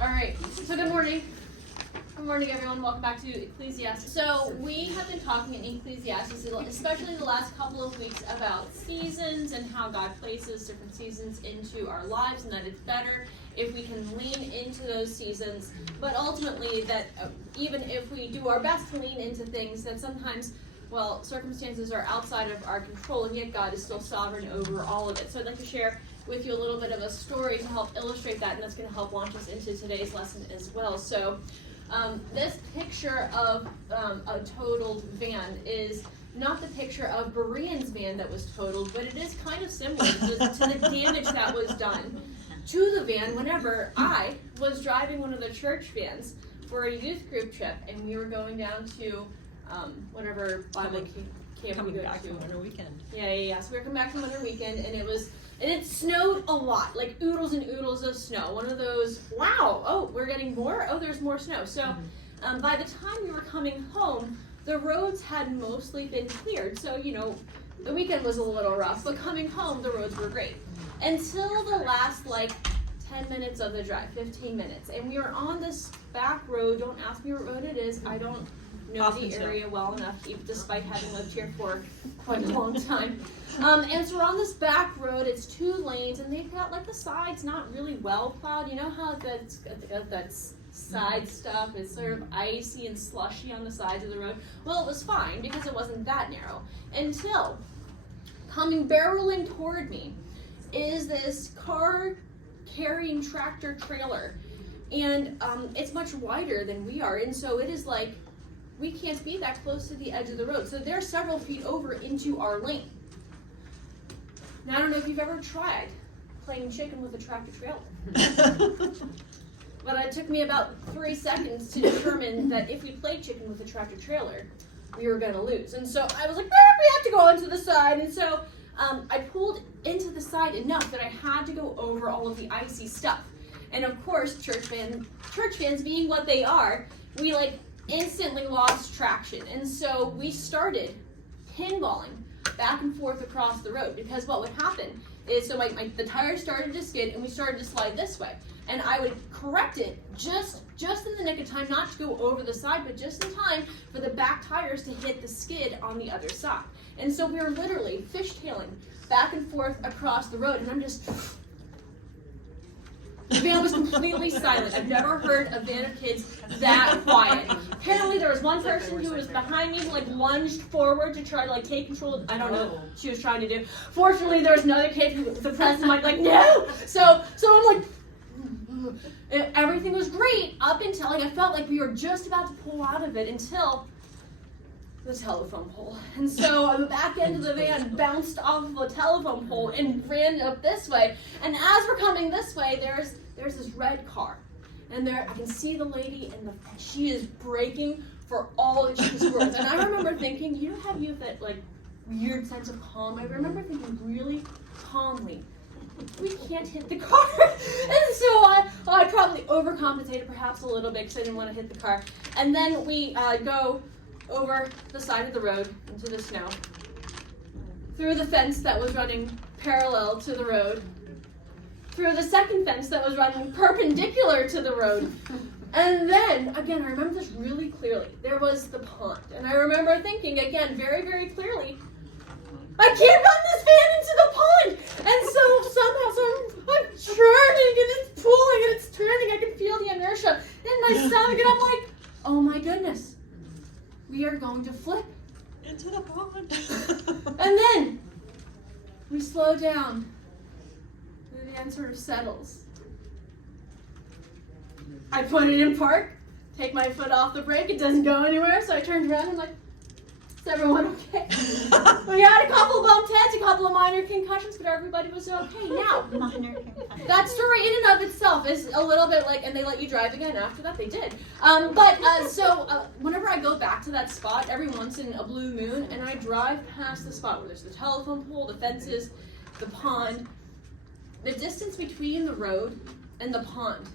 All right, so good morning. Good morning, everyone. Welcome back to Ecclesiastes. So we have been talking in Ecclesiastes, especially the last couple of weeks, about seasons and how God places different seasons into our lives, and that it's better if we can lean into those seasons. But ultimately, that even if we do our best to lean into things, that sometimes, well, circumstances are outside of our control, and yet God is still sovereign over all of it. So I'd like to share with you a little bit of a story to help illustrate that, and that's going to help launch us into today's lesson as well. So this picture of a totaled van is not the picture of Berean's van that was totaled, but it is kind of similar to the damage that was done to the van whenever I was driving one of the church vans for a youth group trip, and we were going down to whatever Bible camp we go to. From winter weekend. Yeah. So we were coming back from winter weekend, and it snowed a lot, like oodles and oodles of snow. One of those, wow, oh, we're getting more? Oh, there's more snow. So by the time we were coming home, the roads had mostly been cleared. So, the weekend was a little rough, but coming home, the roads were great. Until the last, 10 minutes of the drive, 15 minutes. And we were on this back road. Don't ask me what road it is. I don't know the area well enough, despite having lived here for quite a long time. And so we're on this back road. It's 2 lanes, and they've got the sides not really well plowed. You know how that side stuff is sort of icy and slushy on the sides of the road? Well, it was fine because it wasn't that narrow. Until coming barreling toward me is this car carrying tractor trailer, and it's much wider than we are, and so it is we can't be that close to the edge of the road. So they're several feet over into our lane. Now, I don't know if you've ever tried playing chicken with a tractor trailer. But it took me about 3 seconds to determine that if we played chicken with a tractor trailer, we were going to lose. And so I was like, we have to go onto the side. And so I pulled into the side enough that I had to go over all of the icy stuff. And of course, church fans being what they are, we instantly lost traction. And so we started pinballing back and forth across the road, because what would happen is, so the tires started to skid and we started to slide this way, and I would correct it just in the nick of time, not to go over the side, but just in time for the back tires to hit the skid on the other side. And so we were literally fishtailing back and forth across the road, and I'm just... The van was completely silent. I've never heard a van of kids that quiet. Apparently there was one person who was behind me who lunged forward to try to take control of, I don't know what she was trying to do. Fortunately, there was another kid who the president mic no! So I'm everything was great up until I felt like we were just about to pull out of it until the telephone pole. And so the back end of the van bounced off of a telephone pole and ran up this way. And as we're coming this way, there's this red car. And there I can see the lady, and she is braking for all that she's worth. And I remember thinking, how you have that weird sense of calm? I remember thinking really calmly, we can't hit the car. And so I probably overcompensated perhaps a little bit because I didn't want to hit the car. And then we go over the side of the road into the snow, through the fence that was running parallel to the road, through the second fence that was running perpendicular to the road. And then, again, I remember this really clearly, there was the pond. And I remember thinking, again, very, very clearly, I can't run this van into the pond! And so somehow I'm churning, and it's pulling, and it's turning. I can feel the inertia in my stomach, and I'm like, oh my goodness. We are going to flip into the pond. And then we slow down. The van sort of settles. I put it in park, take my foot off the brake, it doesn't go anywhere, so I turned around and I'm like, is everyone okay? We had a couple of bumped heads, a couple of minor concussions, but everybody was okay. Now, that story in and of itself is a little bit and they let you drive again after that, they did. So whenever I go back to that spot, every once in a blue moon, and I drive past the spot where there's the telephone pole, the fences, the pond, the distance between the road and the pond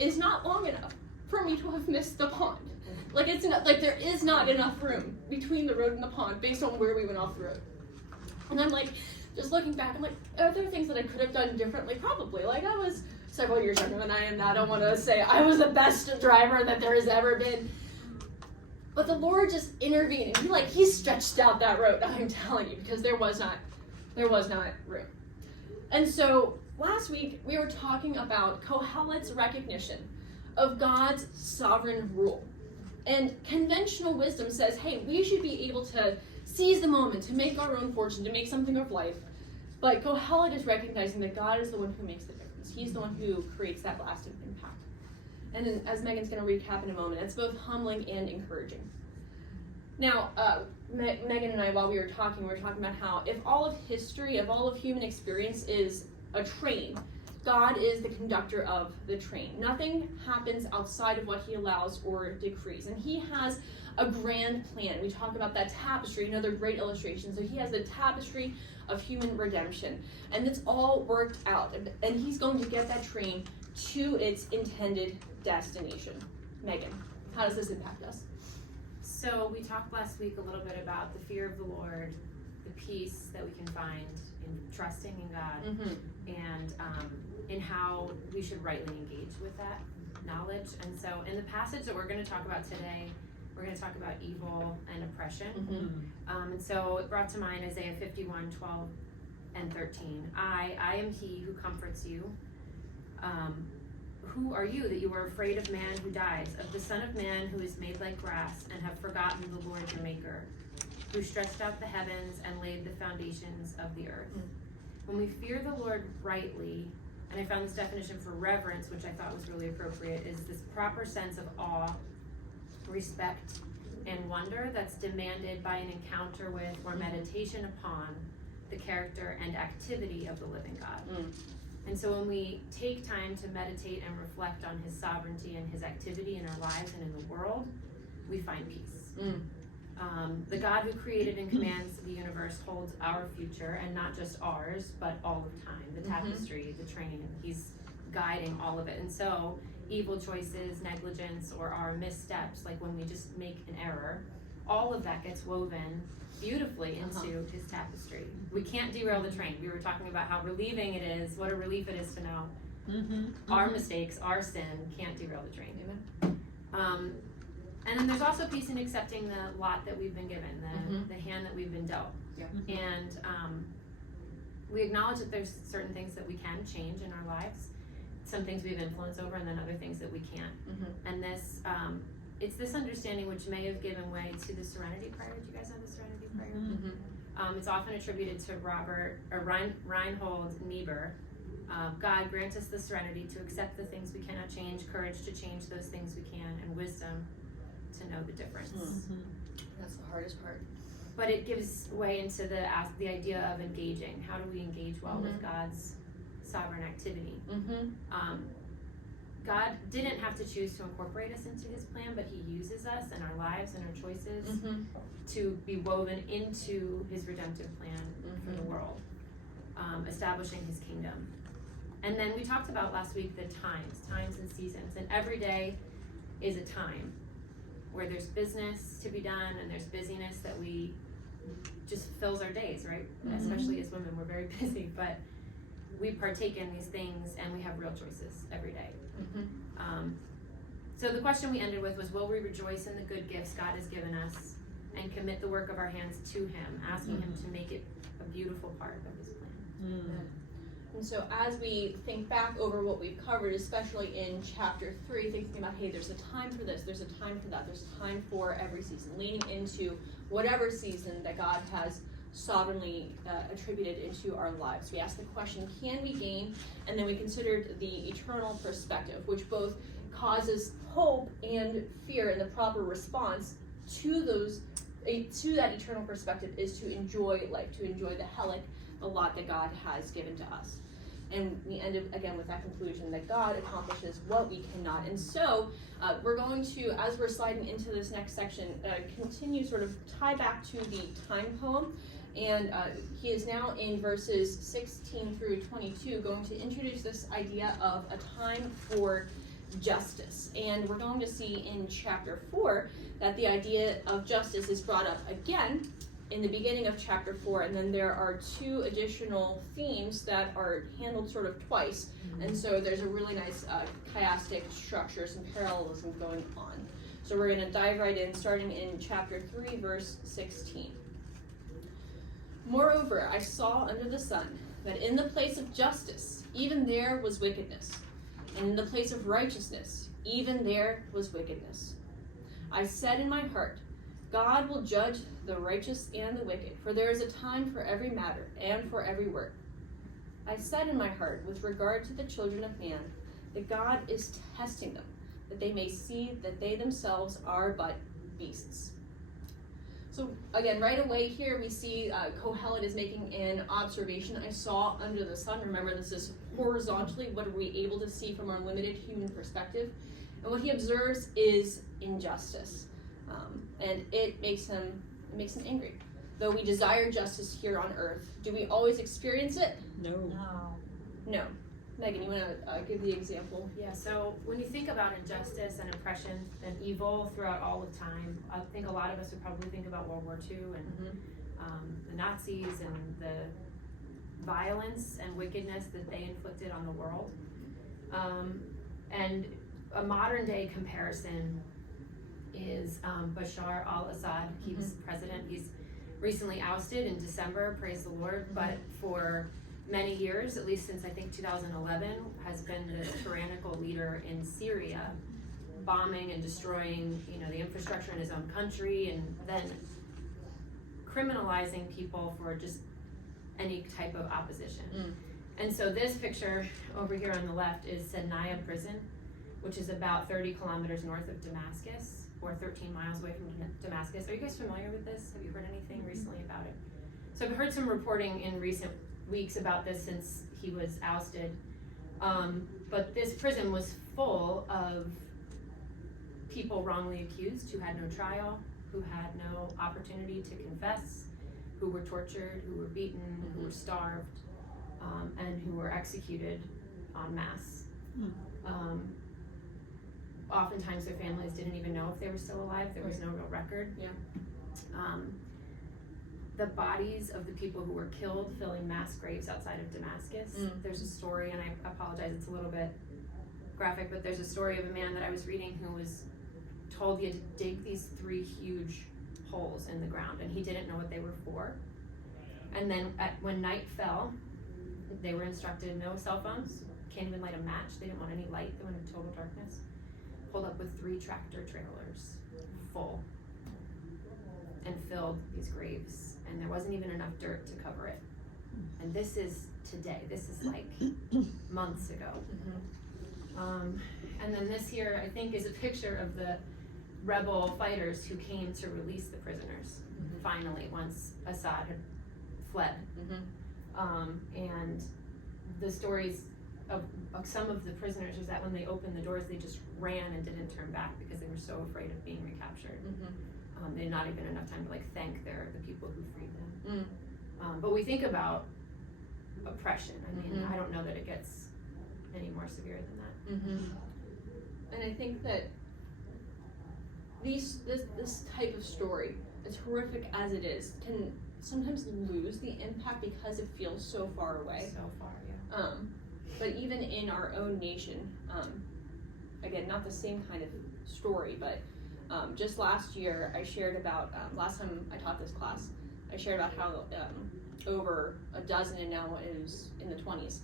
is not long enough for me to have missed the pond. It's not, there is not enough room between the road and the pond based on where we went off the road. And I'm just looking back, I'm like, are there things that I could have done differently? Probably. Like, I was several years younger than I am now. I don't want to say I was the best driver that there has ever been. But the Lord just intervened. He stretched out that road, I'm telling you, because there was not room. And so last week we were talking about Kohelet's recognition of God's sovereign rule. And conventional wisdom says, hey, we should be able to seize the moment, to make our own fortune, to make something of life. But Kohelet is recognizing that God is the one who makes the difference. He's the one who creates that lasting impact. And then, as Megan's going to recap in a moment, it's both humbling and encouraging. Now, Megan and I, while we were talking about how if all of history, if all of human experience is a train, God is the conductor of the train. Nothing happens outside of what he allows or decrees. And he has a grand plan. We talk about that tapestry, another great illustration. So he has the tapestry of human redemption. And it's all worked out. And he's going to get that train to its intended destination. Megan, how does this impact us? So we talked last week a little bit about the fear of the Lord, the peace that we can find in trusting in God, and in how we should rightly engage with that knowledge. And so in the passage that we're going to talk about today, we're going to talk about evil and oppression. And so it brought to mind Isaiah 51:12 and 13. I am he who comforts you. Who are you that you are afraid of man who dies, of the son of man who is made like grass, and have forgotten the Lord your maker, who stretched out the heavens and laid the foundations of the earth? When we fear the Lord rightly, and I found this definition for reverence, which I thought was really appropriate, is this proper sense of awe, respect, and wonder that's demanded by an encounter with or meditation upon the character and activity of the living God. And so when we take time to meditate and reflect on his sovereignty and his activity in our lives and in the world, we find peace. The God who created and commands the universe holds our future, and not just ours, but all of time, the tapestry, the train. He's guiding all of it. And so evil choices, negligence, or our missteps, like when we just make an error, all of that gets woven beautifully into his tapestry. We can't derail the train. We were talking about how relieving it is, what a relief it is to know our mistakes, our sin can't derail the train. And then there's also peace in accepting the lot that we've been given, the hand that we've been dealt. And we acknowledge that there's certain things that we can change in our lives, some things we have influence over, and then other things that we can't. And this, it's this understanding which may have given way to the Serenity Prayer. Do you guys know the Serenity Prayer? It's often attributed to Reinhold Niebuhr. God grant us the serenity to accept the things we cannot change, courage to change those things we can, and wisdom to know the difference. That's the hardest part. But it gives way into the idea of engaging. How do we engage well with God's sovereign activity? God didn't have to choose to incorporate us into his plan, but he uses us and our lives and our choices to be woven into his redemptive plan for the world, establishing his kingdom. And then we talked about last week the times and seasons, and every day is a time where there's business to be done and there's busyness that we just fills our days, right? Especially as women, we're very busy, but we partake in these things and we have real choices every day. So the question we ended with was, will we rejoice in the good gifts God has given us and commit the work of our hands to him, asking him to make it a beautiful part of his plan? And so as we think back over what we've covered, especially in chapter 3, thinking about, hey, there's a time for this, there's a time for that, there's a time for every season, leaning into whatever season that God has sovereignly attributed into our lives. We asked the question, can we gain? And then we considered the eternal perspective, which both causes hope and fear, and the proper response to that eternal perspective is to enjoy life, to enjoy the lot that God has given to us. And we ended again with that conclusion that God accomplishes what we cannot. And so we're going to, as we're sliding into this next section, continue sort of tie back to the time poem. And he is now in verses 16 through 22 going to introduce this idea of a time for justice. And we're going to see in chapter 4 that the idea of justice is brought up again in the beginning of chapter 4, and then there are 2 additional themes that are handled sort of twice. And so there's a really nice chiastic structure, some parallelism going on. So we're going to dive right in, starting in chapter 3, verse 16. Moreover, I saw under the sun that in the place of justice, even there was wickedness, and in the place of righteousness, even there was wickedness. I said in my heart, God will judge the righteous and the wicked, for there is a time for every matter and for every work. I said in my heart, with regard to the children of man, that God is testing them, that they may see that they themselves are but beasts. So again, right away here we see Kohelet is making an observation. I saw under the sun. Remember, this is horizontally. What are we able to see from our limited human perspective? And what he observes is injustice, and it makes him angry. Though we desire justice here on earth, do we always experience it? No. No. Megan, you want to give the example? Yeah, so when you think about injustice and oppression and evil throughout all of time, I think a lot of us would probably think about World War II and the Nazis and the violence and wickedness that they inflicted on the world. And a modern day comparison is Bashar al-Assad. He was president. He's recently ousted in December, praise the Lord, but for many years, at least since I think 2011, has been this tyrannical leader in Syria, bombing and destroying, the infrastructure in his own country, and then criminalizing people for just any type of opposition. And so this picture over here on the left is Senaya prison, which is about 30 kilometers north of Damascus, or 13 miles away from Damascus. Are you guys familiar with this? Have you heard anything recently about it? So I've heard some reporting in recent weeks about this since he was ousted. But this prison was full of people wrongly accused who had no trial, who had no opportunity to confess, who were tortured, who were beaten, who were starved, and who were executed en masse. Oftentimes their families didn't even know if they were still alive. There was no real record. The bodies of the people who were killed filling mass graves outside of Damascus. There's a story, and I apologize, it's a little bit graphic, but there's a story of a man that I was reading who was told he had to dig these 3 huge holes in the ground, and he didn't know what they were for. And then when night fell, they were instructed no cell phones, can't even light a match, they didn't want any light, they wanted total darkness. Pulled up with 3 tractor trailers full and filled these graves, and there wasn't even enough dirt to cover it. And this is today, this is like months ago. And then this here, I think, is a picture of the rebel fighters who came to release the prisoners, finally, once Assad had fled. And the stories of some of the prisoners was that when they opened the doors, they just ran and didn't turn back because they were so afraid of being recaptured. They had not even enough time to thank the people who freed them. But we think about oppression. I mean, I don't know that it gets any more severe than that. And I think that this type of story, as horrific as it is, can sometimes lose the impact because it feels so far away. So far, yeah. But even in our own nation, again, not the same kind of story, but just last year I shared about, last time I taught this class, I shared about how over a dozen, and now it is in the 20s,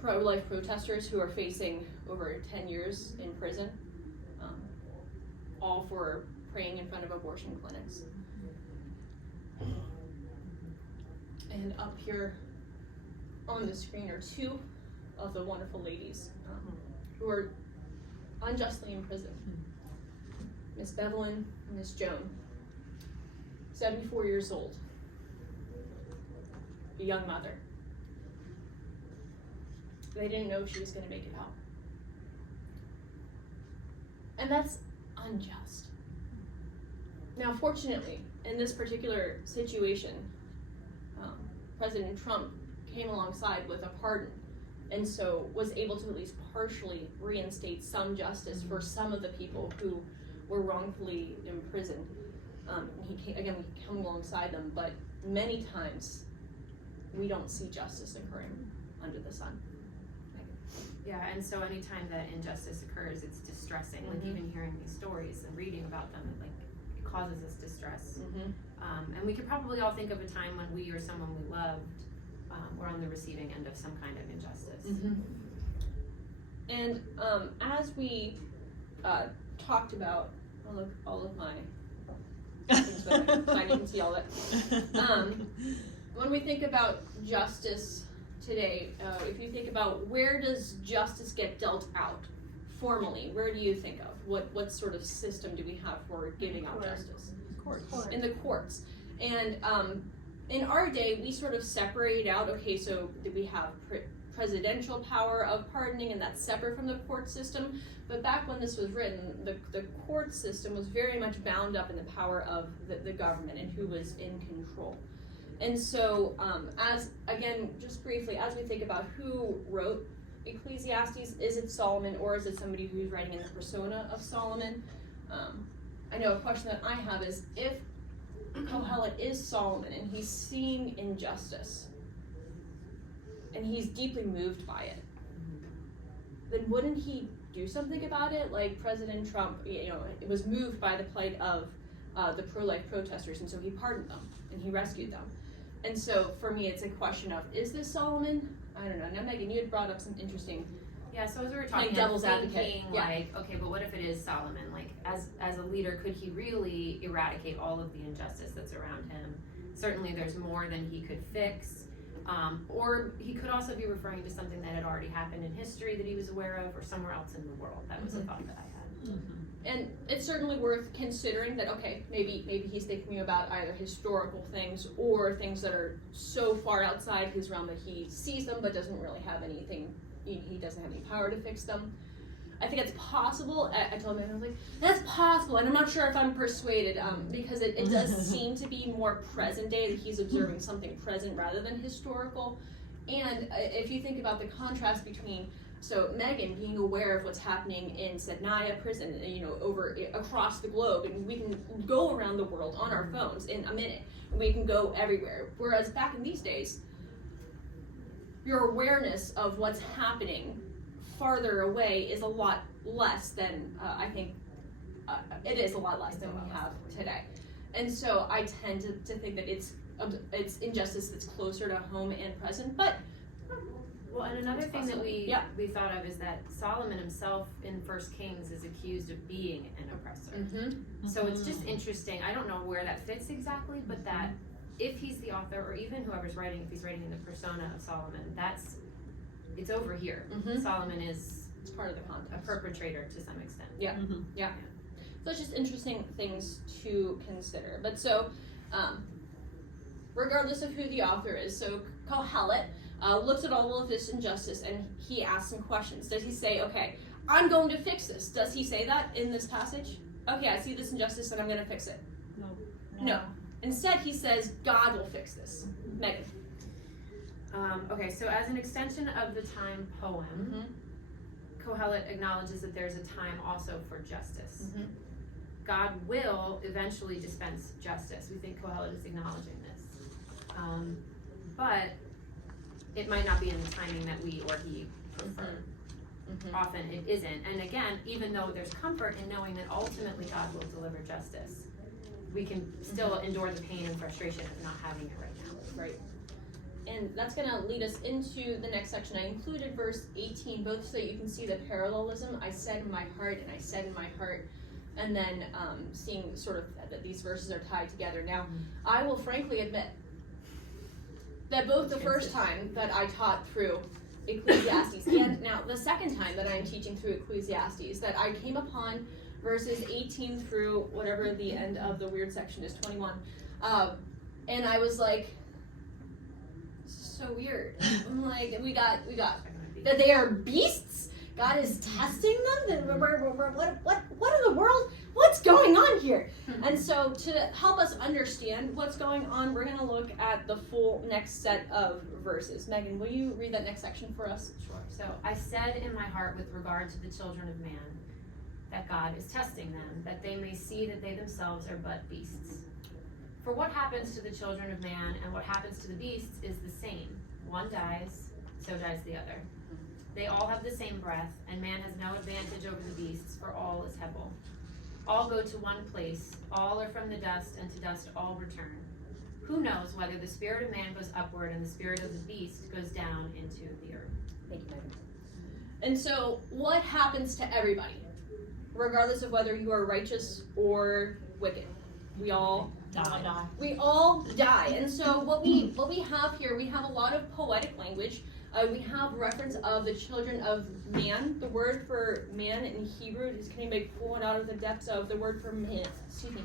pro-life protesters who are facing over 10 years in prison, all for praying in front of abortion clinics. And up here on the screen are 2 of the wonderful ladies who are unjustly imprisoned. Miss Bevelyn and Miss Joan, 74 years old, a young mother. They didn't know if she was going to make it out. And that's unjust. Now, fortunately, in this particular situation, President Trump came alongside with a pardon, and so was able to at least partially reinstate some justice for some of the people who were wrongfully imprisoned. we come alongside them, but many times we don't see justice occurring under the sun. Yeah, and so anytime that injustice occurs, it's distressing. Like even hearing these stories and reading about them, it causes us distress. And we could probably all think of a time when we or someone we loved were on the receiving end of some kind of injustice. And as we talked about, look, all of my things better, so I can see all that. When we think about justice today, if you think about where does justice get dealt out formally, where do you think of? What sort of system do we have for giving out justice? Courts. In the courts. And in our day, we sort of separate out, okay, so we have presidential power of pardoning, and that's separate from the court system. But back when this was written, the court system was very much bound up in the power of the government and who was in control. And so, again, just briefly, as we think about who wrote Ecclesiastes, is it Solomon, or is it somebody who's writing in the persona of Solomon? I know a question that I have is, if Kohelet is Solomon and he's seeing injustice and he's deeply moved by it, then wouldn't he do something about it? Like President Trump, it was moved by the plight of the pro-life protesters, and so he pardoned them and he rescued them. And so for me, it's a question of, is this Solomon? I don't know. Now, Megan, you had brought up some interesting. Yeah, so as we were talking, devil's I'm advocate. thinking, Yeah. like, okay, but what if it is Solomon? Like, as a leader, could he really eradicate all of the injustice that's around him? Certainly there's more than he could fix. Or he could also be referring to something that had already happened in history that he was aware of, or somewhere else in the world. That was a thought that I had. And it's certainly worth considering that, okay, maybe he's thinking about either historical things or things that are so far outside his realm that he sees them but doesn't really have anything, he doesn't have any power to fix them. I think it's possible. I told him, I was like, that's possible, and I'm not sure if I'm persuaded, because it does seem to be more present day, that he's observing something present rather than historical. And if you think about the contrast between, so Megan being aware of what's happening in Sednaya prison, across the globe, and we can go around the world on our phones in a minute, and we can go everywhere. Whereas back in these days, your awareness of what's happening farther away is a lot less than, I think, it is a lot less than we have today. And so I tend to think that it's injustice that's closer to home and present, but Well, and another thing that we Yeah. thought of is that Solomon himself in 1 Kings is accused of being an oppressor. So it's just interesting. I don't know where that fits exactly, but that if he's the author, or even whoever's writing, if he's writing in the persona of Solomon, it's over here. Solomon is it's part of the context. a perpetrator to some extent. Yeah. So it's just interesting things to consider. But so, regardless of who the author is, so Kohelet looks at all of this injustice and he asks some questions. Does he say, okay, I'm going to fix this? Does he say that in this passage? Okay, I see this injustice and I'm going to fix it. No. Instead, he says, God will fix this. Megan. Okay, so as an extension of the time poem, Kohelet acknowledges that there's a time also for justice. God will eventually dispense justice. We think Kohelet is acknowledging this. But it might not be in the timing that we or he prefer. Often it isn't. And again, even though there's comfort in knowing that ultimately God will deliver justice, we can still endure the pain and frustration of not having it right now. Right. And that's going to lead us into the next section. I included verse 18, both so you can see the parallelism. I said in my heart, and I said in my heart, and then seeing sort of that these verses are tied together. Now, I will frankly admit that both the first time that I taught through Ecclesiastes and now the second time that I'm teaching through Ecclesiastes, that I came upon verses 18 through whatever the end of the weird section is, 21, and I was like, this is so weird. I'm like, we got that they are beasts. God is testing them. What in the world? What's going on here? And so to help us understand what's going on, we're going to look at the full next set of verses. Megan, will you read that next section for us? Sure. So I said in my heart with regard to the children of man, that God is testing them, that they may see that they themselves are but beasts. For what happens to the children of man and what happens to the beasts is the same. One dies, so dies the other. They all have the same breath, and man has no advantage over the beasts, for all is Hebel. All go to one place, all are from the dust, and to dust all return. Who knows whether the spirit of man goes upward and the spirit of the beast goes down into the earth? Thank you, Megan. And so, what happens to everybody, regardless of whether you are righteous or wicked? We all Die. We all die. And so, what we have here, we have a lot of poetic language. We have reference of the children of man. The word for man in Hebrew is can anybody pull it out of the depths of the word for man? Excuse me.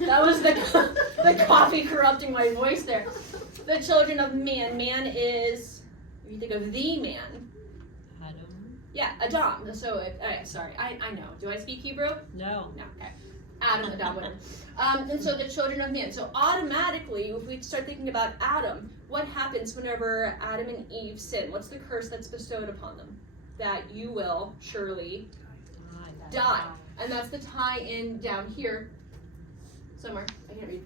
That was the coffee corrupting my voice there. The children of man. Man is, if you think of the man. Adam. Yeah, Adam. So, sorry, I know. Do I speak Hebrew? No. No, okay. Adam, Adam, whatever. And so the children of man. So automatically, if we start thinking about Adam, what happens whenever Adam and Eve sin? What's the curse that's bestowed upon them? That you will surely die. And that's the tie-in down here somewhere. I can't read.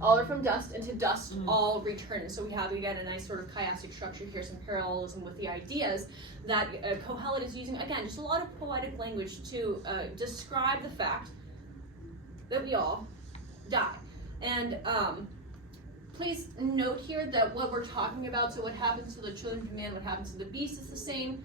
All are from dust, and to dust all return. And so we have, again, a nice sort of chiastic structure here, some parallelism with the ideas that Kohelet is using. Again, just a lot of poetic language to describe the fact that we all die. And please note here that what we're talking about, so what happens to the children of man, what happens to the beast is the same,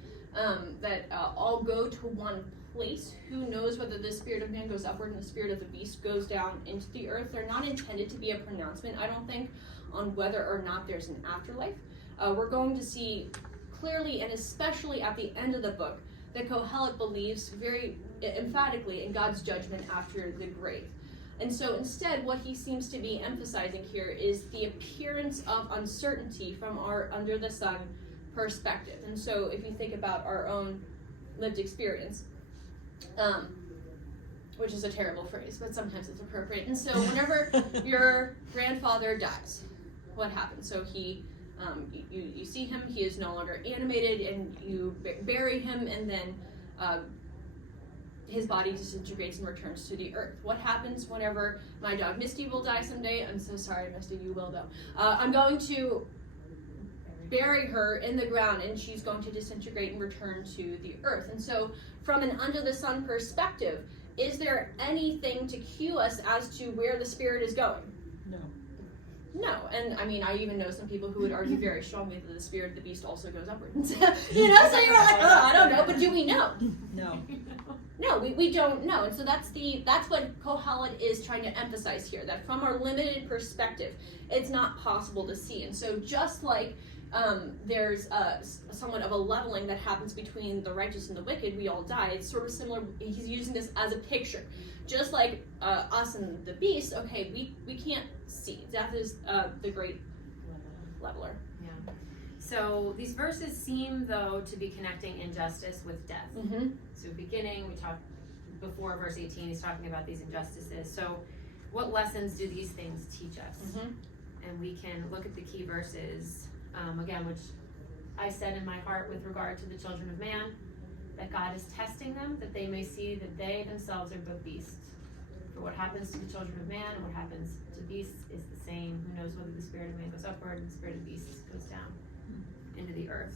that all go to one place. Who knows whether the spirit of man goes upward and the spirit of the beast goes down into the earth? They're not intended to be a pronouncement, I don't think, on whether or not there's an afterlife. We're going to see clearly, and especially at the end of the book, that Kohelet believes very emphatically in God's judgment after the grave. And so instead, what he seems to be emphasizing here is the appearance of uncertainty from our under the sun perspective. And so if you think about our own lived experience, which is a terrible phrase, but sometimes it's appropriate. And so whenever your grandfather dies, what happens? So he, you see him, he is no longer animated, and you bury him, and then his body disintegrates and returns to the earth. What happens whenever my dog Misty will die someday? I'm so sorry, Misty, you will though. I'm going to bury her in the ground, and she's going to disintegrate and return to the earth. And so from an under the sun perspective, is there anything to cue us as to where the spirit is going? No, and I mean, I even know some people who would argue very strongly that the spirit of the beast also goes upward. So you're like, oh, I don't know, but do we know? No, we don't know. And so that's what Kohelet is trying to emphasize here, that from our limited perspective, it's not possible to see. And so just like there's somewhat of a leveling that happens between the righteous and the wicked, we all die. It's sort of similar. He's using this as a picture. Just like us and the beast, okay, we can't see. Death is the great leveler. Yeah. So these verses seem, though, to be connecting injustice with death. Mm-hmm. So beginning, we talked before verse 18, he's talking about these injustices. So what lessons do these things teach us? Mm-hmm. And we can look at the key verses, again, which I said in my heart with regard to the children of man, that God is testing them, that they may see that they themselves are but beasts. For what happens to the children of man and what happens to beasts is the same. Who knows whether the spirit of man goes upward and the spirit of beasts goes down into the earth.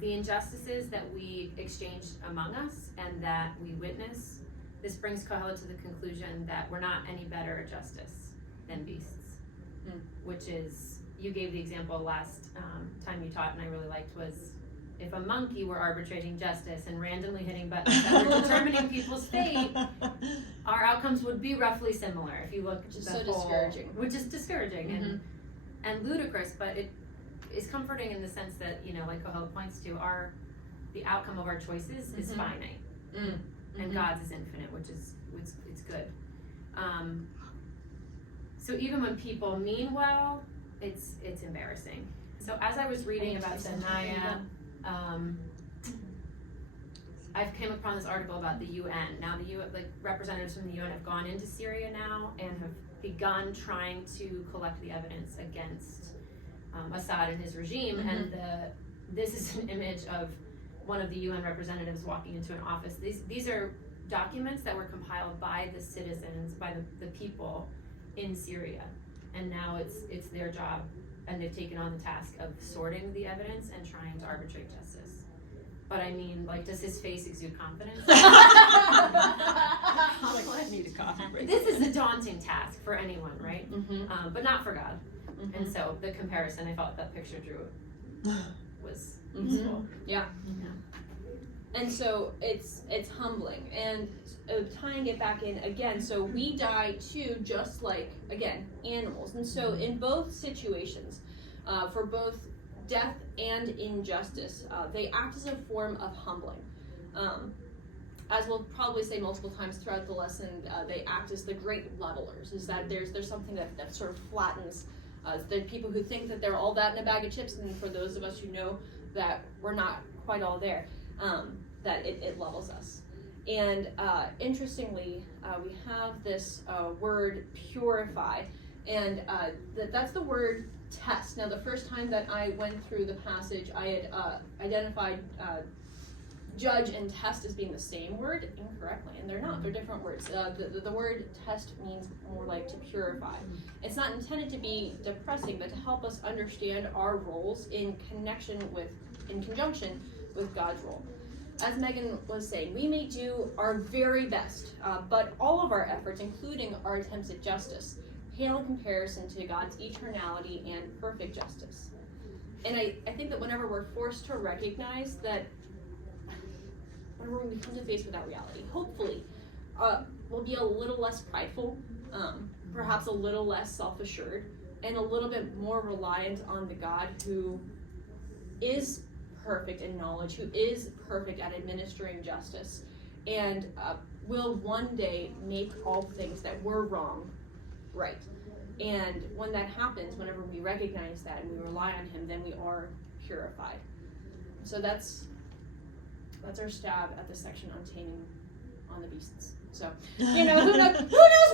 The injustices that we exchange among us and that we witness, this brings Kohelet to the conclusion that we're not any better at justice than beasts, which is, you gave the example last time you taught, and I really liked, was if a monkey were arbitrating justice and randomly hitting buttons that were determining people's fate, our outcomes would be roughly similar. If you look at the so whole, discouraging. Which is discouraging and ludicrous, but it is comforting in the sense that, you know, like Kohelet points to, the outcome of our choices is finite, and God's is infinite, which is it's good. So even when people mean well, it's embarrassing. So as I was reading about Mariah, I've came upon this article about the UN. Now the representatives from the UN have gone into Syria now and have begun trying to collect the evidence against Assad and his regime. And this is an image of one of the UN representatives walking into an office. These are documents that were compiled by the citizens, by the people in Syria. And now it's their job, and they've taken on the task of sorting the evidence and trying to arbitrate justice. But I mean, like, does his face exude confidence? I need a coffee break. This is a daunting task for anyone, right? Mm-hmm. But not for God. Mm-hmm. And so the comparison, I thought that picture drew was Mhm. useful. Yeah. And so it's humbling, and tying it back in again, so we die too, just like, again, animals. And so in both situations, for both death and injustice, they act as a form of humbling. As we'll probably say multiple times throughout the lesson, they act as the great levelers, is that there's something that sort of flattens the people who think that they're all that in a bag of chips, and for those of us who know that we're not quite all there, that it levels us. And interestingly, we have this word purify, and that's the word test. Now, the first time that I went through the passage, I had identified judge and test as being the same word incorrectly, and they're not. They're different words. The word test means more like to purify. It's not intended to be depressing, but to help us understand our roles in conjunction with God's role. As Megan was saying, we may do our very best, but all of our efforts, including our attempts at justice, pale in comparison to God's eternality and perfect justice. And I think that whenever we're forced to recognize that, whenever we come to face with that reality, hopefully we'll be a little less prideful, perhaps a little less self-assured, and a little bit more reliant on the God who is perfect in knowledge, who is perfect at administering justice, and will one day make all things that were wrong right. And when that happens, whenever we recognize that and we rely on him, then we are purified. So that's our stab at the section on taming on the beasts. So, who knows?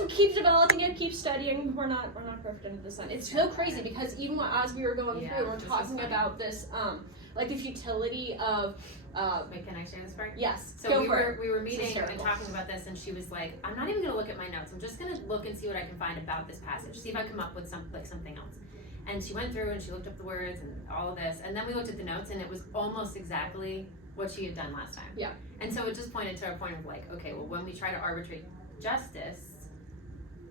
We keep developing it, keep studying. We're not perfect under the sun. It's so crazy because even as we were going through, we're talking about this, like the futility of. Wait, can I share this part? Yes. So we were meeting and talking about this, and she was like, "I'm not even going to look at my notes. I'm just going to look and see what I can find about this passage. See if I come up with something else." And she went through and she looked up the words and all of this, and then we looked at the notes, and it was almost exactly what she had done last time. Yeah. And so it just pointed to a point of like, okay, well, when we try to arbitrate justice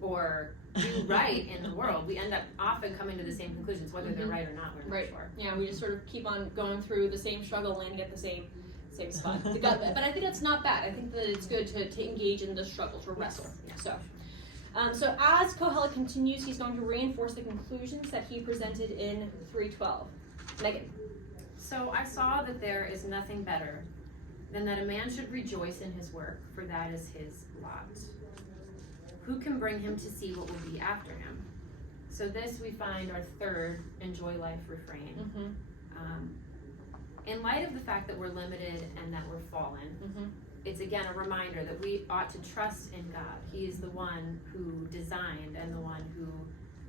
or do right in the world, we end up often coming to the same conclusions, whether they're right or not. We're not sure. Yeah, we just sort of keep on going through the same struggle, landing at the same spot. But I think that's not bad. I think that it's good to engage in the struggle, to wrestle. Yes. So as Kohelet continues, he's going to reinforce the conclusions that he presented in 3:12. Megan. So I saw that there is nothing better than that a man should rejoice in his work, for that is his lot. Who can bring him to see what will be after him? So this we find our third enjoy life refrain. Mm-hmm. In light of the fact that we're limited and that we're fallen, it's again a reminder that we ought to trust in God. He is the one who designed and the one who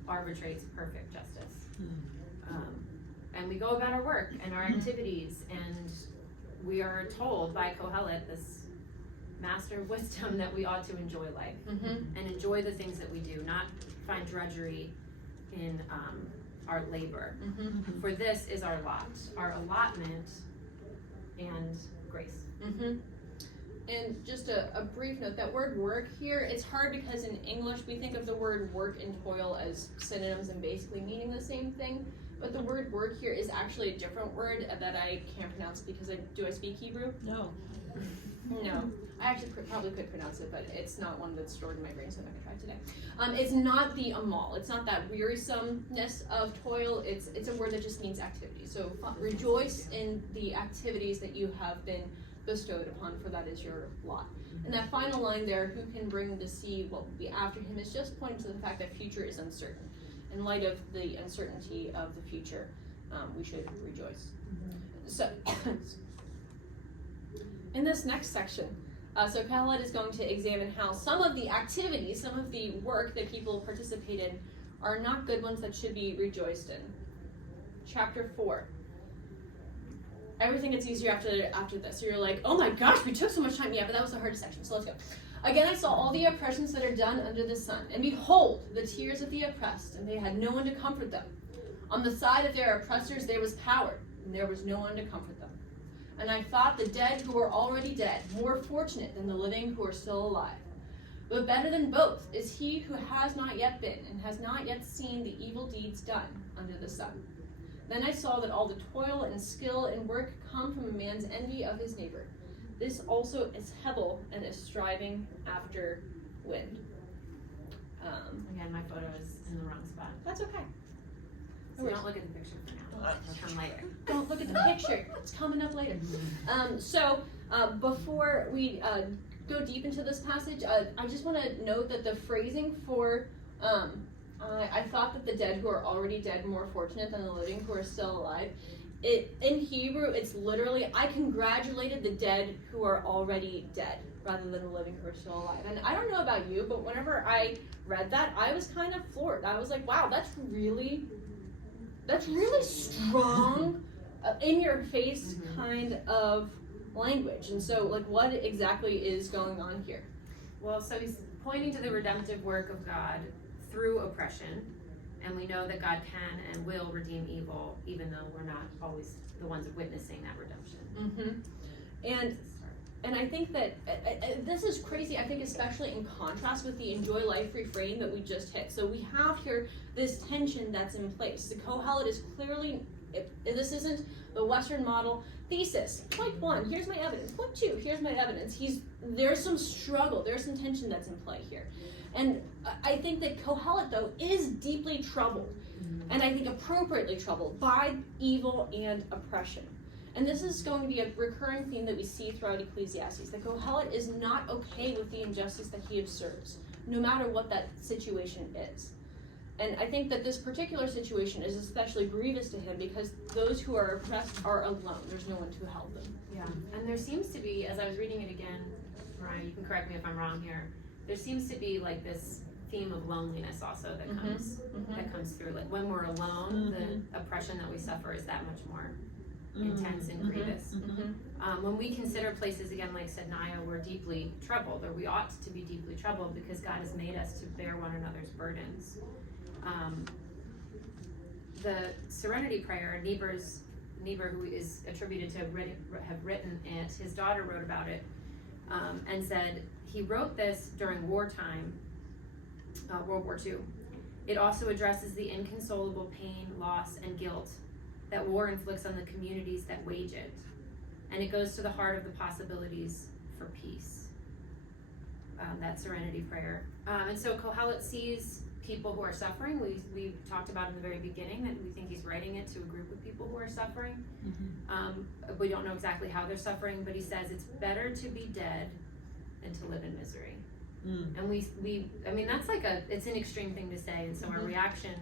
arbitrates perfect justice. And we go about our work and our activities, and we are told by Kohelet, this master of wisdom, that we ought to enjoy life and enjoy the things that we do, not find drudgery in our labor. For this is our lot, our allotment, and grace. And just a brief note, that word work here, it's hard because in English we think of the word work and toil as synonyms and basically meaning the same thing. But the word work here is actually a different word that I can't pronounce because do I speak Hebrew? No. No. I actually probably could pronounce it, but it's not one that's stored in my brain, so I'm not going to try today. It's not the amal. It's not that wearisomeness of toil. It's a word that just means activity. So rejoice in the activities that you have been bestowed upon, for that is your lot. And that final line there, who can bring to see what will be after him, is just pointing to the fact that future is uncertain. In light of the uncertainty of the future, we should rejoice. So, in this next section, so Kohelet is going to examine how some of the activities, some of the work that people participate in are not good ones that should be rejoiced in. Chapter 4. everything gets easier after this. So you're like, oh my gosh, we took so much time. Yeah, but that was the hardest section. So let's go. Again, I saw all the oppressions that are done under the sun, and behold, the tears of the oppressed, and they had no one to comfort them. On the side of their oppressors there was power, and there was no one to comfort them. And I thought the dead who were already dead more fortunate than the living who are still alive. But better than both is he who has not yet been and has not yet seen the evil deeds done under the sun. Then I saw that all the toil and skill and work come from a man's envy of his neighbor. This also is Hebel and is striving after wind. Again, my photo is in the wrong spot. That's okay. So don't look at the picture for now. It'll come later. Don't look at the picture. It's coming up later. Before we go deep into this passage, I just want to note that the phrasing for I thought that the dead who are already dead more fortunate than the living who are still alive. In Hebrew, it's literally, I congratulated the dead who are already dead rather than the living who are still alive. And I don't know about you, but whenever I read that, I was kind of floored. I was like, wow, that's really strong, in your face kind of language. And so, like, what exactly is going on here? Well, so he's pointing to the redemptive work of God through oppression. And we know that God can and will redeem evil, even though we're not always the ones witnessing that redemption. Mm-hmm. And I think that this is crazy, I think especially in contrast with the enjoy life refrain that we just hit. So we have here this tension that's in place. The Kohelet is clearly, this isn't the Western model thesis. Point one, here's my evidence. Point two, here's my evidence. There's some struggle, there's some tension that's in play here. And I think that Kohelet, though, is deeply troubled, and I think appropriately troubled by evil and oppression. And this is going to be a recurring theme that we see throughout Ecclesiastes. The Kohelet is not okay with the injustice that he observes, no matter what that situation is. And I think that this particular situation is especially grievous to him because those who are oppressed are alone. There's no one to help them. Yeah, and there seems to be, as I was reading it again, Mariah, you can correct me if I'm wrong here, there seems to be like this theme of loneliness also that comes through. Like when we're alone, the oppression that we suffer is that much more intense and grievous. When we consider places again like Sednaya, we're deeply troubled, or we ought to be deeply troubled because God has made us to bear one another's burdens. The Serenity Prayer, Niebuhr, who is attributed to have written it, his daughter wrote about it and said he wrote this during wartime, World War II. It also addresses the inconsolable pain, loss, and guilt that war inflicts on the communities that wage it. And it goes to the heart of the possibilities for peace. That Serenity Prayer. And so Kohelet sees people who are suffering. We talked about in the very beginning that we think he's writing it to a group of people who are suffering. We don't know exactly how they're suffering, but he says it's better to be dead than to live in misery. And I mean, that's like it's an extreme thing to say. And so our reaction,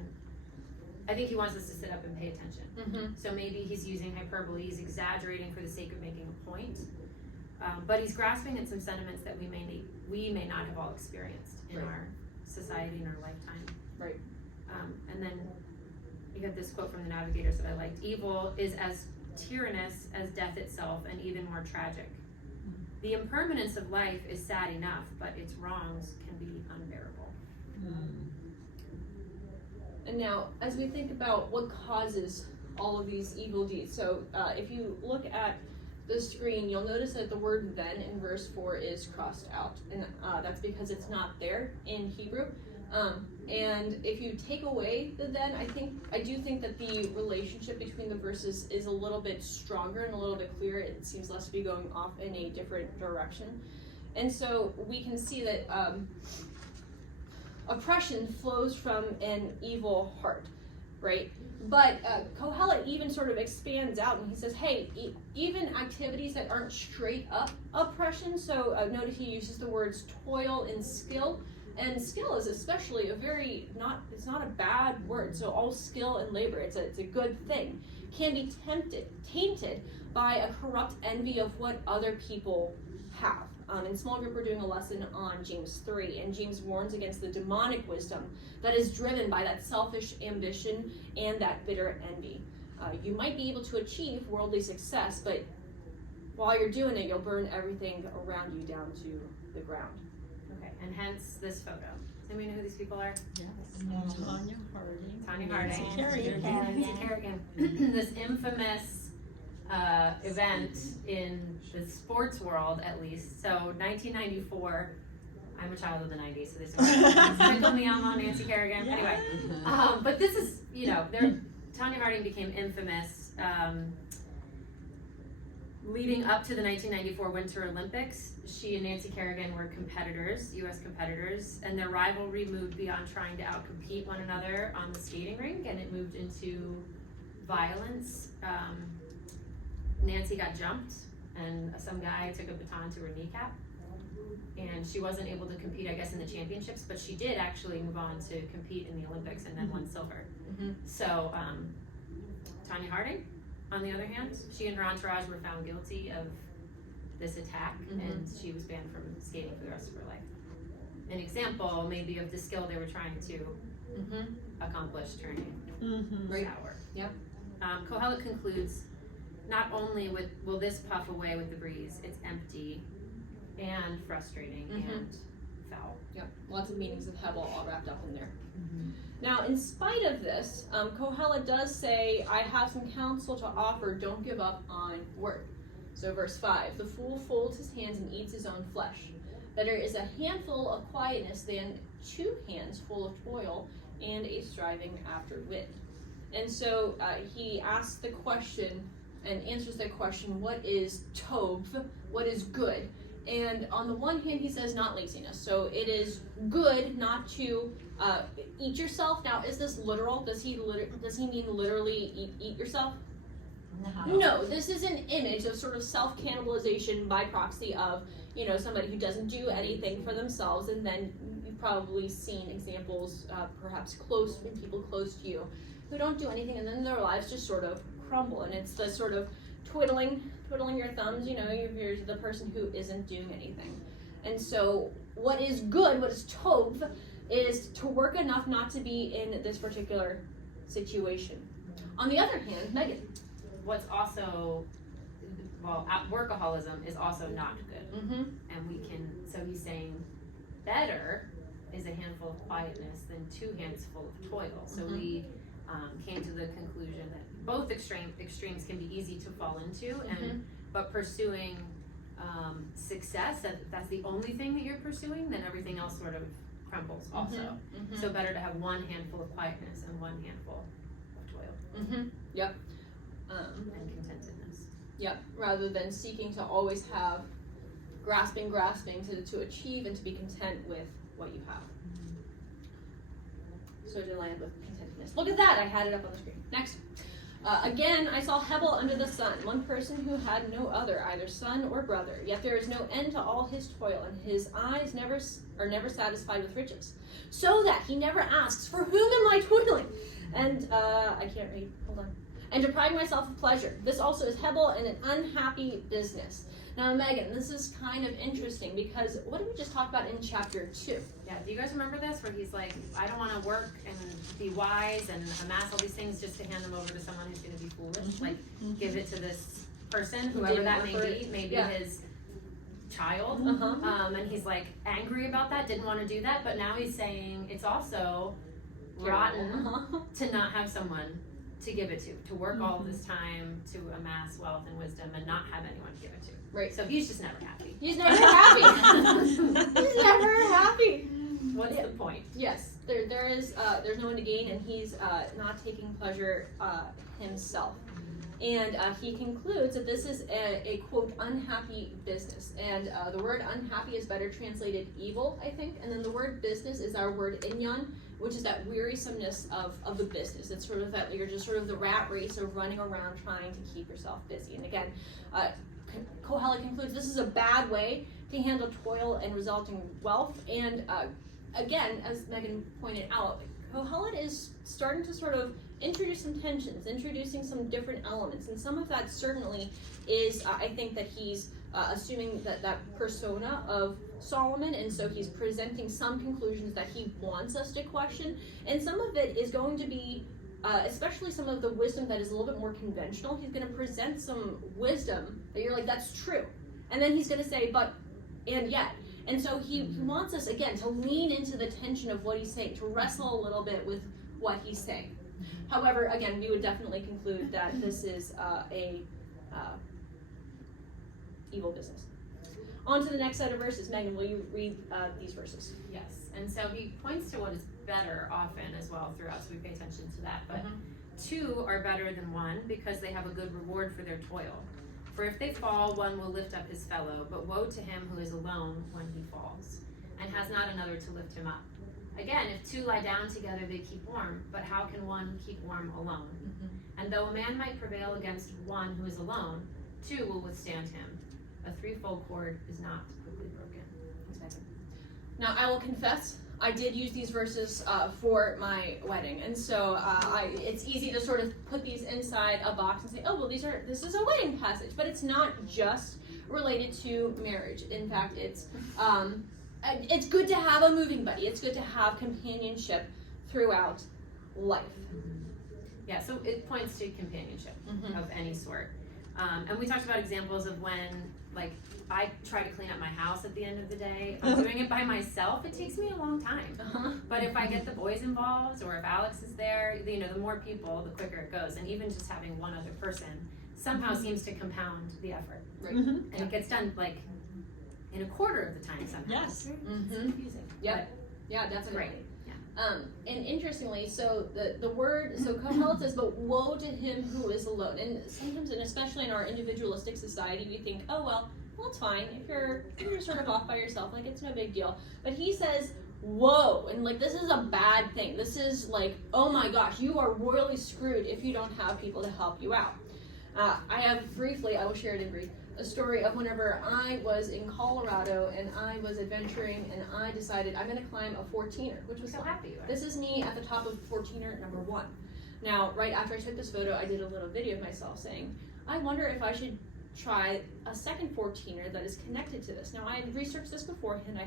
I think he wants us to sit up and pay attention. So maybe he's using hyperbole, he's exaggerating for the sake of making a point. But he's grasping at some sentiments that we may not have all experienced in our society in our lifetime. Right. And then you have this quote from the Navigators that I liked. Evil is as tyrannous as death itself and even more tragic. The impermanence of life is sad enough, but its wrongs can be unbearable. And now, as we think about what causes all of these evil deeds, so if you look at the screen, you'll notice that the word then in verse 4 is crossed out, and that's because it's not there in Hebrew. And if you take away the then, I do think that the relationship between the verses is a little bit stronger and a little bit clearer. It seems less to be going off in a different direction. And so we can see that oppression flows from an evil heart, right? But Kohelet even sort of expands out and he says, hey, even activities that aren't straight up oppression, so notice he uses the words toil and skill. And skill is especially it's not a bad word. So all skill and labor, it's a good thing, can be tainted by a corrupt envy of what other people have. In small group, we're doing a lesson on James 3, and James warns against the demonic wisdom that is driven by that selfish ambition and that bitter envy. you might be able to achieve worldly success, but while you're doing it, you'll burn everything around you down to the ground. Okay, and hence this photo. Does anybody know who these people are? Yes. Tanya Harding. Tanya Harding. Nancy Kerrigan. This infamous event in the sports world, at least. So 1994. I'm a child of the 90s, so this sprinkled me on Nancy Kerrigan. Yeah. Anyway, but this is, Tanya Harding became infamous leading up to the 1994 Winter Olympics. She and Nancy Kerrigan were competitors, U.S. competitors, and their rivalry moved beyond trying to outcompete one another on the skating rink, and it moved into violence. Nancy got jumped, and some guy took a baton to her kneecap. And she wasn't able to compete, I guess, in the championships, but she did actually move on to compete in the Olympics and then won silver. So, Tanya Harding, on the other hand, she and her entourage were found guilty of this attack, and she was banned from skating for the rest of her life. An example, maybe, of the skill they were trying to accomplish turning sour. Yep. Kohelet concludes, not only will this puff away with the breeze, it's empty and frustrating and foul. Yep, lots of meanings of Hebel all wrapped up in there. Now, in spite of this, Kohelet does say, I have some counsel to offer, don't give up on work. So verse 5, the fool folds his hands and eats his own flesh. Better is a handful of quietness than 2 hands full of toil and a striving after wind. And so he asks the question and answers the question, what is tov? What is good? And on the one hand, he says not laziness. So it is good not to eat yourself. Now, is this literal? Does he mean literally eat yourself? No, this is an image of sort of self-cannibalization by proxy of, somebody who doesn't do anything for themselves. And then you've probably seen examples, perhaps people close to you, who don't do anything, and then their lives just sort of crumble. And it's the sort of twiddling your thumbs, you're the person who isn't doing anything. And so what is good, what is tov, is to work enough not to be in this particular situation. On the other hand, Megan. What's also, workaholism is also not good. And so he's saying better is a handful of quietness than 2 hands full of toil. So we came to the conclusion that both extremes can be easy to fall into, but pursuing success, that's the only thing that you're pursuing, then everything else sort of crumbles also. So better to have 1 handful of quietness and 1 handful of toil. Yep. And contentedness. Yep. Rather than seeking to always have grasping to achieve and to be content with what you have. So to land with contentedness. Look at that, I had it up on the screen. Next. Again, I saw Hebel under the sun, one person who had no other, either son or brother. Yet there is no end to all his toil, and his eyes are never satisfied with riches. So that he never asks, for whom am I toiling? And, I can't read, hold on. And depriving myself of pleasure. This also is Hebel and an unhappy business. Now, Megan, this is kind of interesting because what did we just talk about in chapter 2? Yeah, do you guys remember this? Where he's like, I don't want to work and be wise and amass all these things just to hand them over to someone who's going to be foolish. Like, give it to this person, whoever that may be, maybe his child. And he's like angry about that, didn't want to do that, but now he's saying it's also rotten to not have someone to give it to work all this time to amass wealth and wisdom and not have anyone to give it to. Right. So he's just never happy. He's never happy. He's never happy. What's the point? Yes, there's no one to gain, and he's not taking pleasure himself. And he concludes that this is a quote, unhappy business. And the word unhappy is better translated evil, I think. And then the word business is our word inyan, which is that wearisomeness of the business. It's sort of that you're just sort of the rat race of running around trying to keep yourself busy. And again, Kohelet concludes this is a bad way to handle toil and resulting wealth. And again, as Megan pointed out, Kohelet is starting to sort of introduce some tensions, introducing some different elements. And some of that certainly is, I think that he's assuming that persona of Solomon, and so he's presenting some conclusions that he wants us to question, and some of it is going to be especially some of the wisdom that is a little bit more conventional. He's going to present some wisdom that you're like, that's true. And then he's going to say, but, and yet. And so he wants us, again, to lean into the tension of what he's saying, to wrestle a little bit with what he's saying. However, again, we would definitely conclude that this is evil business. On to the next set of verses. Megan, will you read these verses? Yes, and so he points to what is better often as well throughout, so we pay attention to that. But two are better than one because they have a good reward for their toil. For if they fall, one will lift up his fellow, but woe to him who is alone when he falls, and has not another to lift him up. Again, if two lie down together, they keep warm, but how can one keep warm alone? And though a man might prevail against one who is alone, two will withstand him. A threefold cord is not quickly broken. Now, I will confess, I did use these verses for my wedding, and so it's easy to sort of put these inside a box and say, oh, well, this is a wedding passage, but it's not just related to marriage. In fact, it's good to have a moving buddy. It's good to have companionship throughout life. Yeah, so it points to companionship of any sort. And we talked about examples of when, like, I try to clean up my house at the end of the day. If I'm doing it by myself, it takes me a long time. But if I get the boys involved, or if Alex is there, you know, the more people, the quicker it goes. And even just having one other person somehow seems to compound the effort. Right. And it gets done, like, in a quarter of the time somehow. Yes. It's confusing. Yep. Yeah, definitely. Great. And interestingly, so the word, so Kohelet says, but woe to him who is alone. And sometimes, and especially in our individualistic society, we think, oh, well, it's fine. If you're sort of off by yourself, like, it's no big deal. But he says, whoa, and like, this is a bad thing. This is like, oh my gosh, you are royally screwed if you don't have people to help you out. I have briefly, I will share it in brief, a story of whenever I was in Colorado and I was adventuring and I decided I'm going to climb a 14er, which was So happy you are. This is me at the top of 14er number 1. Now, right after I took this photo, I did a little video of myself saying, I wonder if I should try a second 14er that is connected to this. Now, I had researched this beforehand.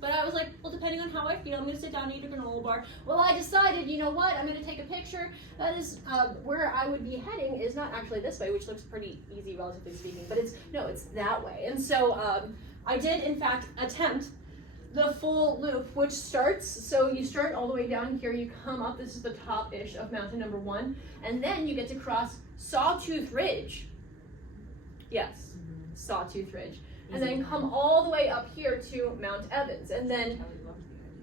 But I was like, well, depending on how I feel, I'm going to sit down and eat a granola bar. Well, I decided, you know what, I'm going to take a picture. That is where I would be heading is not actually this way, which looks pretty easy, relatively speaking, but it's that way. And so I did, in fact, attempt the full loop, which starts, so you start all the way down here, you come up, this is the top-ish of mountain number 1, and then you get to cross Sawtooth Ridge. Yes, Sawtooth Ridge. And then come all the way up here to Mount Evans. And then,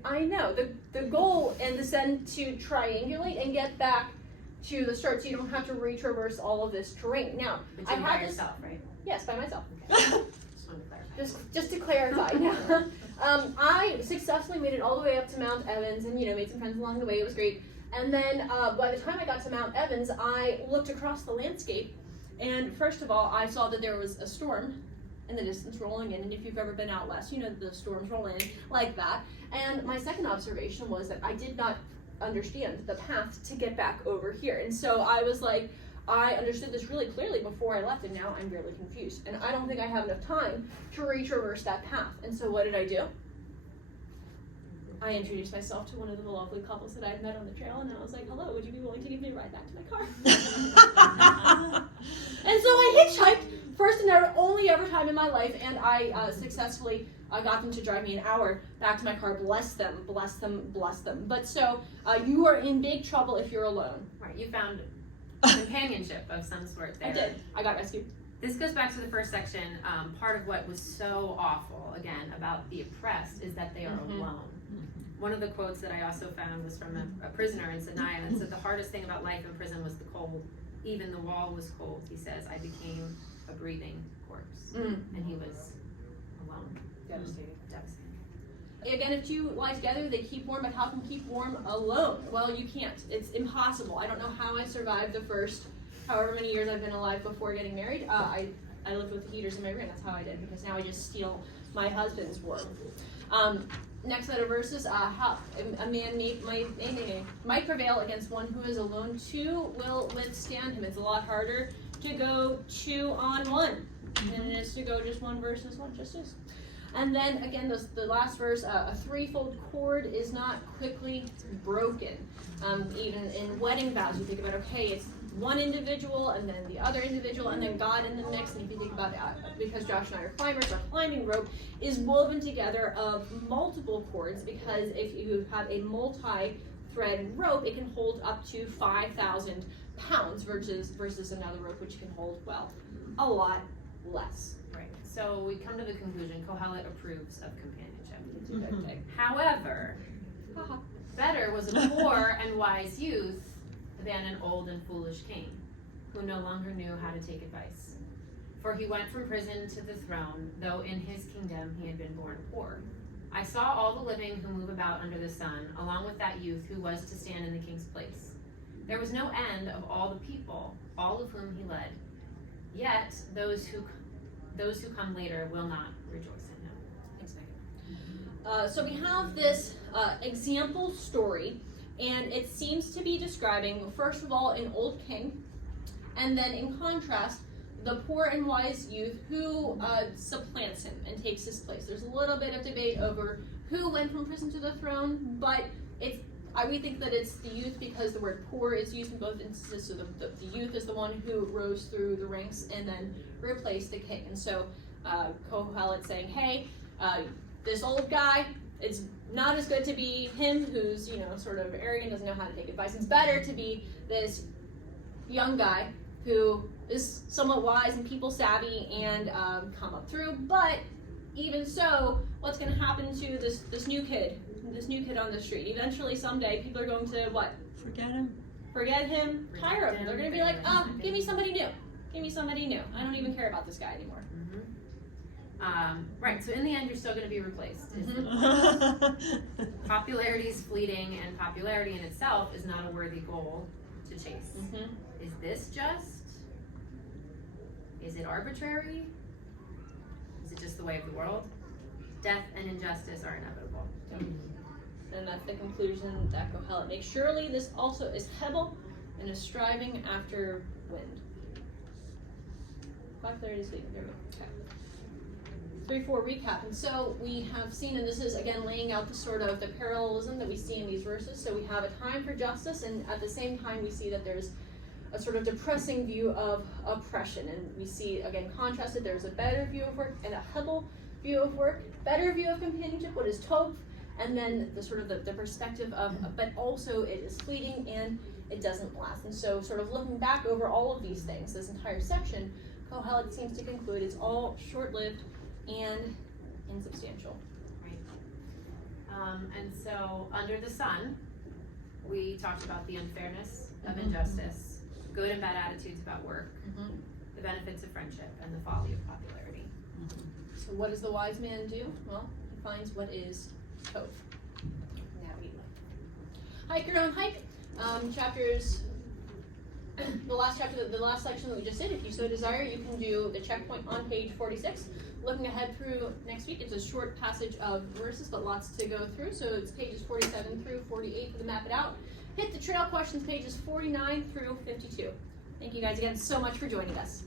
I know, the goal is then to triangulate and get back to the start so you don't have to retraverse all of this terrain. Now, But you're by yourself, right? Yes, by myself. Okay. Just wanted to clarify. Just to clarify, yeah. I successfully made it all the way up to Mount Evans and, made some friends along the way. It was great. And then by the time I got to Mount Evans, I looked across the landscape. And first of all, I saw that there was a storm in the distance rolling in, and if you've ever been out west, you know the storms roll in like that. And my second observation was that I did not understand the path to get back over here. And so I was like, I understood this really clearly before I left, and now I'm really confused. And I don't think I have enough time to retraverse that path. And so what did I do? I introduced myself to one of the lovely couples that I had met on the trail, and I was like, hello, would you be willing to give me a ride back to my car? And so I hitchhiked, first and only ever time in my life, and I successfully got them to drive me an hour back to my car. Bless them, bless them, bless them. But so you are in big trouble if you're alone. Right, you found companionship of some sort there. I did. I got rescued. This goes back to the first section. Part of what was so awful, again, about the oppressed is that they are alone. One of the quotes that I also found was from a prisoner in Sinai that said the hardest thing about life in prison was the cold. Even the wall was cold. He says, I became a breathing corpse. And he was alone. Devastating. Devastating. Again, if two lie together, they keep warm, but how can keep warm alone? Well, you can't. It's impossible. I don't know how I survived the first however many years I've been alive before getting married. I lived with the heaters in my room. That's how I did, because now I just steal my husband's warmth. Next set of verses, how a man might prevail against one who is alone. Two will withstand him. It's a lot harder to go 2 on 1 than it is to go just one versus one. Just is. And then again, the last verse, a threefold cord is not quickly broken. Even in wedding vows, you think about, okay, it's one individual and then the other individual and then God in the mix. And if you think about it, because Josh and I are climbers, our climbing rope is woven together of multiple cords, because if you have a multi-thread rope, it can hold up to 5,000 pounds versus another rope which can hold, well, a lot less. Right. So we come to the conclusion, Kohelet approves of companionship. Mm-hmm. However, better was a poor and wise youth than an old and foolish king, who no longer knew how to take advice. For he went from prison to the throne, though in his kingdom he had been born poor. I saw all the living who move about under the sun, along with that youth who was to stand in the king's place. There was no end of all the people, all of whom he led. Yet those who come later will not rejoice in him. So we have this example story, and it seems to be describing, first of all, an old king, and then in contrast, the poor and wise youth who supplants him and takes his place. There's a little bit of debate over who went from prison to the throne, but we think that it's the youth, because the word poor is used in both instances. So the youth is the one who rose through the ranks and then replaced the king. And so Kohelet saying, hey, this old guy, it's not as good to be him who's, sort of arrogant, doesn't know how to take advice. It's better to be this young guy who is somewhat wise and people savvy and come up through. But even so, what's going to happen to this new kid on the street? Eventually, someday, people are going to what? Forget him, tire of him. They're going to be like, give me somebody new. Give me somebody new. I don't even care about this guy anymore. Right, so in the end, you're still going to be replaced. Popularity is fleeting, and popularity in itself is not a worthy goal to chase. Is this just? Is it arbitrary? Is it just the way of the world? Death and injustice are inevitable. And that's the conclusion that Kohelet makes. Surely this also is Hebel and is striving after wind. Popularity is fleeting. There we go. Okay. 3-4 recap. And so we have seen, and this is again laying out the sort of the parallelism that we see in these verses. So we have a time for justice, and at the same time we see that there's a sort of depressing view of oppression. And we see, again, contrasted, there's a better view of work and a Hebel view of work, better view of companionship, what is Tov, and then the sort of the perspective of, but also it is fleeting and it doesn't last. And so sort of looking back over all of these things, this entire section, Kohelet seems to conclude it's all short-lived and insubstantial. Right. And so under the sun, we talked about the unfairness of injustice, good and bad attitudes about work, the benefits of friendship, and the folly of popularity. So what does the wise man do? Well, he finds what is Tov. Now we hike your own hike. Chapters, the last section that we just did, if you so desire, you can do the checkpoint on page 46. Looking ahead through next week, it's a short passage of verses, but lots to go through. So it's pages 47 through 48 for the map it out. Hit the trail questions, pages 49 through 52. Thank you guys again so much for joining us.